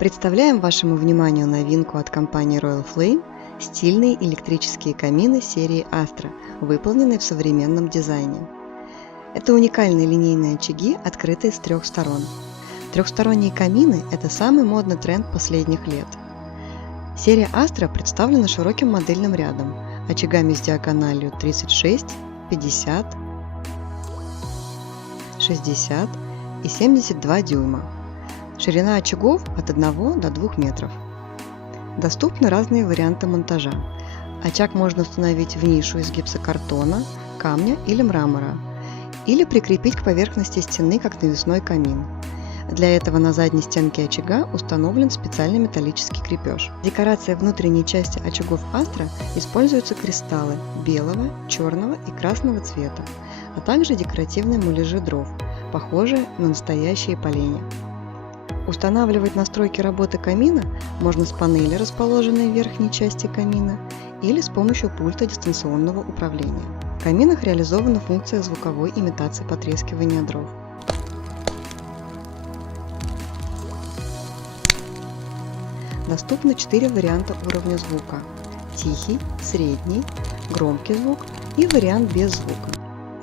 Представляем вашему вниманию новинку от компании Royal Flame – стильные электрические камины серии Astra, выполненные в современном дизайне. Это уникальные линейные очаги, открытые с трех сторон. Трехсторонние камины – это самый модный тренд последних лет. Серия Astra представлена широким модельным рядом, очагами с диагональю 36, 50, 60 и 72 дюйма. Ширина очагов от 1 до 2 метров. Доступны разные варианты монтажа. Очаг можно установить в нишу из гипсокартона, камня или мрамора, или прикрепить к поверхности стены, как навесной камин. Для этого на задней стенке очага установлен специальный металлический крепеж. Декорация внутренней части очагов Astra используются кристаллы белого, черного и красного цвета, а также декоративные муляжи дров, похожие на настоящие поленья. Устанавливать настройки работы камина можно с панели, расположенной в верхней части камина, или с помощью пульта дистанционного управления. В каминах реализована функция звуковой имитации потрескивания дров. Доступны 4 варианта уровня звука: тихий, средний, громкий звук и вариант без звука.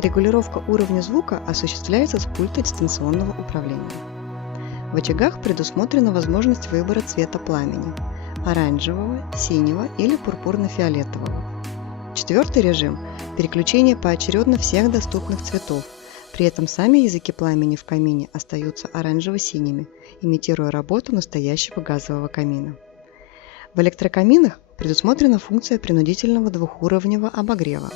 Регулировка уровня звука осуществляется с пульта дистанционного управления. В очагах предусмотрена возможность выбора цвета пламени – оранжевого, синего или пурпурно-фиолетового. Четвертый режим – переключение поочередно всех доступных цветов, при этом сами языки пламени в камине остаются оранжево-синими, имитируя работу настоящего газового камина. В электрокаминах предусмотрена функция принудительного двухуровневого обогрева.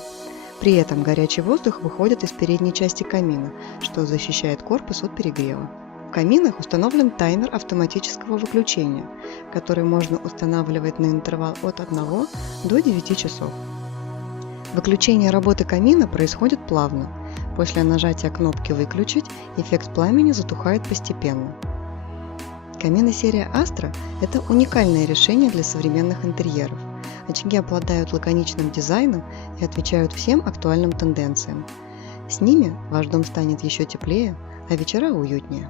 При этом горячий воздух выходит из передней части камина, что защищает корпус от перегрева. В каминах установлен таймер автоматического выключения, который можно устанавливать на интервал от 1 до 9 часов. Выключение работы камина происходит плавно. После нажатия кнопки «Выключить» эффект пламени затухает постепенно. Камины серии Astra – это уникальное решение для современных интерьеров. Очаги обладают лаконичным дизайном и отвечают всем актуальным тенденциям. С ними ваш дом станет еще теплее, а вечера уютнее.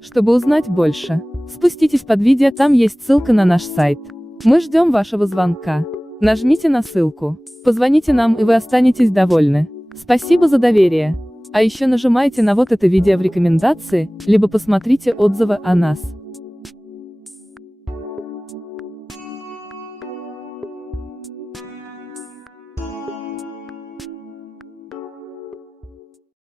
Чтобы узнать больше, спуститесь под видео, там есть ссылка на наш сайт. Мы ждем вашего звонка. Нажмите на ссылку, позвоните нам, и вы останетесь довольны. Спасибо за доверие. А еще нажимайте на вот это видео в рекомендации, либо посмотрите отзывы о нас.